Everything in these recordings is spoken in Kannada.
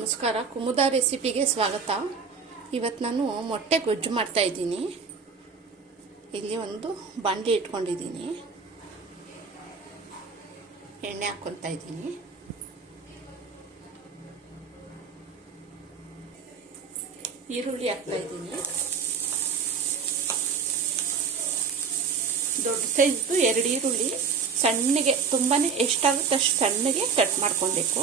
ನಮಸ್ಕಾರ. ಕುಮುದ ರೆಸಿಪಿಗೆ ಸ್ವಾಗತ. ಇವತ್ತು ನಾನು ಮೊಟ್ಟೆ ಗೊಜ್ಜು ಮಾಡ್ತಾ ಇದ್ದೀನಿ. ಇಲ್ಲಿ ಒಂದು ಬಾಂಡ್ಲಿ ಇಟ್ಕೊಂಡಿದ್ದೀನಿ. ಎಣ್ಣೆ ಹಾಕ್ಕೊಳ್ತಾ ಇದ್ದೀನಿ. ಈರುಳ್ಳಿ ಹಾಕ್ತಾ ಇದ್ದೀನಿ. ದೊಡ್ಡ ಸೈಜ್ದು ಎರಡು ಈರುಳ್ಳಿ. ಸಣ್ಣಗೆ ತುಂಬಾ ಎಷ್ಟಾಗುತ್ತೆ ಅಷ್ಟು ಸಣ್ಣಗೆ ಕಟ್ ಮಾಡ್ಕೊಬೇಕು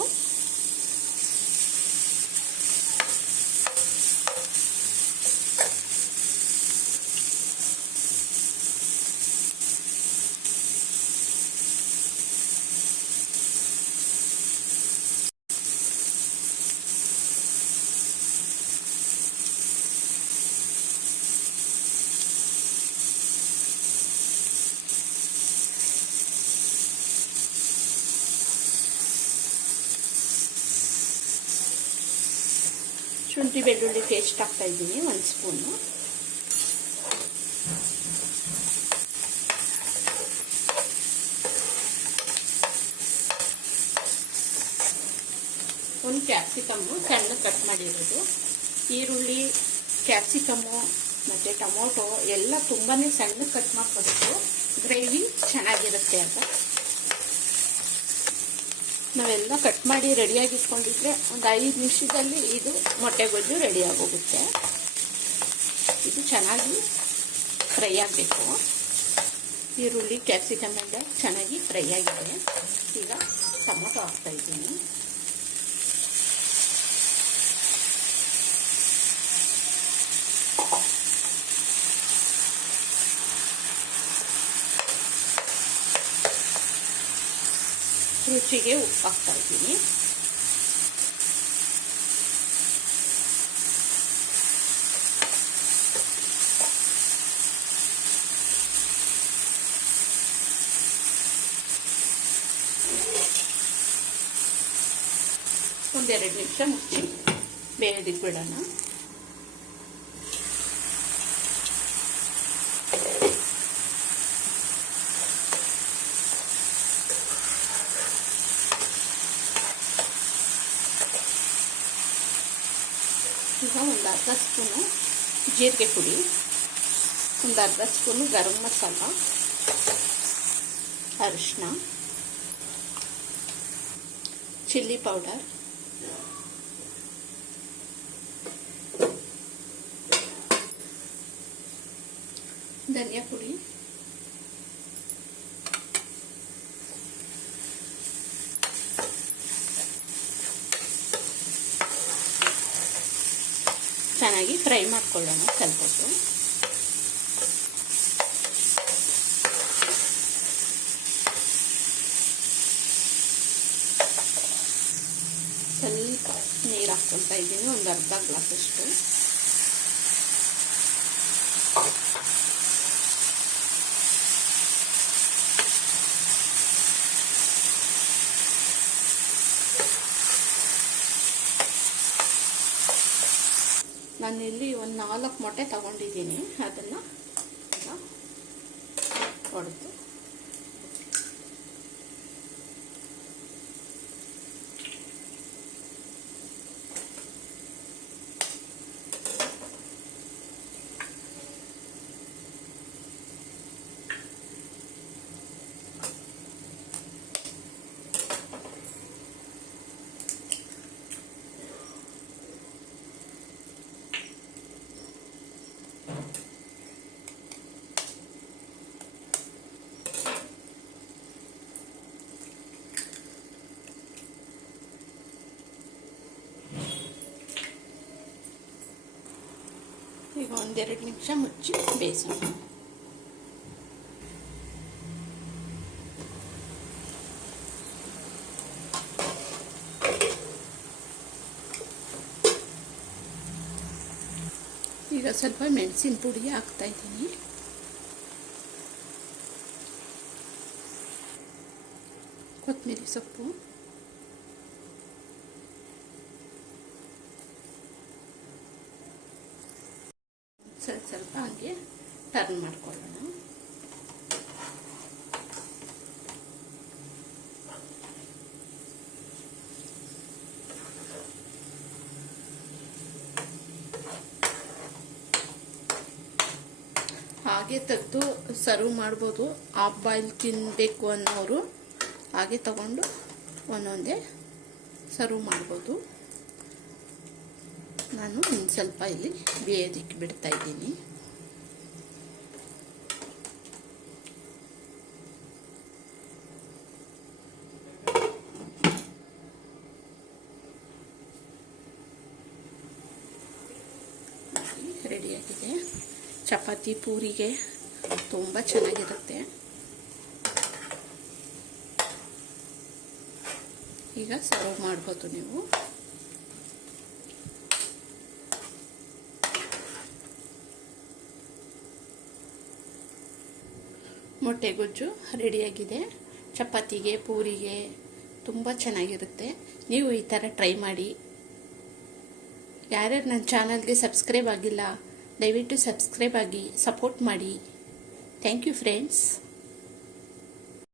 ಶುಂಠಿ ಬೆಳ್ಳುಳ್ಳಿ ಪೇಸ್ಟ್ ಹಾಕ್ತಾ ಇದ್ದೀನಿ, ಒಂದು ಸ್ಪೂನು ಒಂದು ಕ್ಯಾಪ್ಸಿಕಮ್ಮು ಸಣ್ಣ ಕಟ್ ಮಾಡಿರೋದು. ಈರುಳ್ಳಿ ಕ್ಯಾಪ್ಸಿಕಮ್ಮು ಮತ್ತು ಟೊಮೊಟೊ ಎಲ್ಲ ತುಂಬಾ ಸಣ್ಣ ಕಟ್ ಮಾಡಿಕೊಡೋದು ಗ್ರೇವಿ ಚೆನ್ನಾಗಿರುತ್ತೆ ಅದು ನಾವೆಲ್ಲ ಕಟ್ ಮಾಡಿ ರೆಡಿಯಾಗಿ ಇಟ್ಕೊಂಡಿದ್ರೆ ಒಂದು ಐದು ನಿಮಿಷದಲ್ಲಿ ಇದು ಮೊಟ್ಟೆ ಗೊಜ್ಜು ರೆಡಿ ಆಗೋಗುತ್ತೆ. ಇದು ಚೆನ್ನಾಗಿ ಫ್ರೈ ಆಗಬೇಕು. ಈರುಳ್ಳಿ, ಕ್ಯಾಪ್ಸಿಕಮ್ ಎಲ್ಲ ಚೆನ್ನಾಗಿ ಫ್ರೈ ಆಗಿದೆ. ಈಗ ಟೊಮೊಟೊ ಹಾಕ್ತಾ ರುಚಿಗೆ ಉಪ್ಪು ಹಾಕ್ತಾ ಇದ್ದೀನಿ. ಒಂದೆರಡು ನಿಮಿಷ ಮುಚ್ಚಿ ಬೇಯೋದಿಕ್ಕೆ ಬಿಡೋಣ ಈಗ ಒಂದು ಅರ್ಧ ಸ್ಪೂನು ಜೀರಿಗೆ ಪುಡಿ ಒಂದು ಅರ್ಧ ಸ್ಪೂನು ಗರಂ ಮಸಾಲ ಅರಿಶಿನ ಚಿಲ್ಲಿ ಪೌಡರ್ ಧನಿಯಾ ಪುಡಿ ಚೆನ್ನಾಗಿ ಫ್ರೈ ಮಾಡ್ಕೊಳ್ಳೋಣ ಸ್ವಲ್ಪ ಹೊತ್ತು ಸ್ವಲ್ಪ ನೀರು ಹಾಕ್ಕೊಳ್ತಾ ಇದ್ದೀನಿ ಒಂದು ಅರ್ಧ ಗ್ಲಾಸಷ್ಟು ನಾನಿಲ್ಲಿ ಒಂದು ನಾಲ್ಕು ಮೊಟ್ಟೆ ತಗೊಂಡಿದ್ದೀನಿ. ಅದನ್ನು ಹೊಡೆದು ಈಗ ಒಂದೆರಡು ನಿಮಿಷ ಮುಚ್ಚಿ ಬೇಯಿಸೋಣ ಈಗ ಸ್ವಲ್ಪ ಮೆಣಸಿನ ಪುಡಿ ಹಾಕ್ತಾ ಇದ್ದೀನಿ. ಕೊತ್ತಂಬರಿ ಸೊಪ್ಪು. ಸ್ವಲ್ಪ ಸ್ವಲ್ಪ ಹಾಗೆ ಟರ್ನ್ ಮಾಡ್ಕೊಳ್ಳೋಣ. ಹಾಗೆ ತೆಗೆದು ಸರ್ವ್ ಮಾಡ್ಬೋದು. ಆ ಬಾಯ್ಲ್ ತಿನ್ನಬೇಕು ಅನ್ನೋರು ಹಾಗೆ ತಗೊಂಡು ಒಂದೊಂದೇ ಸರ್ವ್ ಮಾಡ್ಬೋದು. ನಾನು ಇನ್ನು ಸ್ವಲ್ಪ ಇಲ್ಲಿ ಬೇಯೋದಕ್ಕೆ ಬಿಡ್ತಾ ಇದ್ದೀನಿ. ರೆಡಿಯಾಗಿದೆ ಚಪಾತಿ ಪೂರಿಗೆ ತುಂಬ ಚೆನ್ನಾಗಿರುತ್ತೆ. ಈಗ ಸರ್ವ್ ಮಾಡ್ಬೋದು ನೀವು. ಮೊಟ್ಟೆ ಗೊಜ್ಜು ರೆಡಿಯಾಗಿದೆ. ಚಪಾತಿಗೆ, ಪೂರಿಗೆ ತುಂಬ ಚೆನ್ನಾಗಿರುತ್ತೆ. ನೀವು ಈ ಥರ ಟ್ರೈ ಮಾಡಿ. ಯಾರ್ಯಾರು ನನ್ನ ಚಾನಲ್ಗೆ ಸಬ್ಸ್ಕ್ರೈಬ್ ಆಗಿಲ್ಲ, ದಯವಿಟ್ಟು ಸಬ್ಸ್ಕ್ರೈಬ್ ಆಗಿ ಸಪೋರ್ಟ್ ಮಾಡಿ. Thank you friends.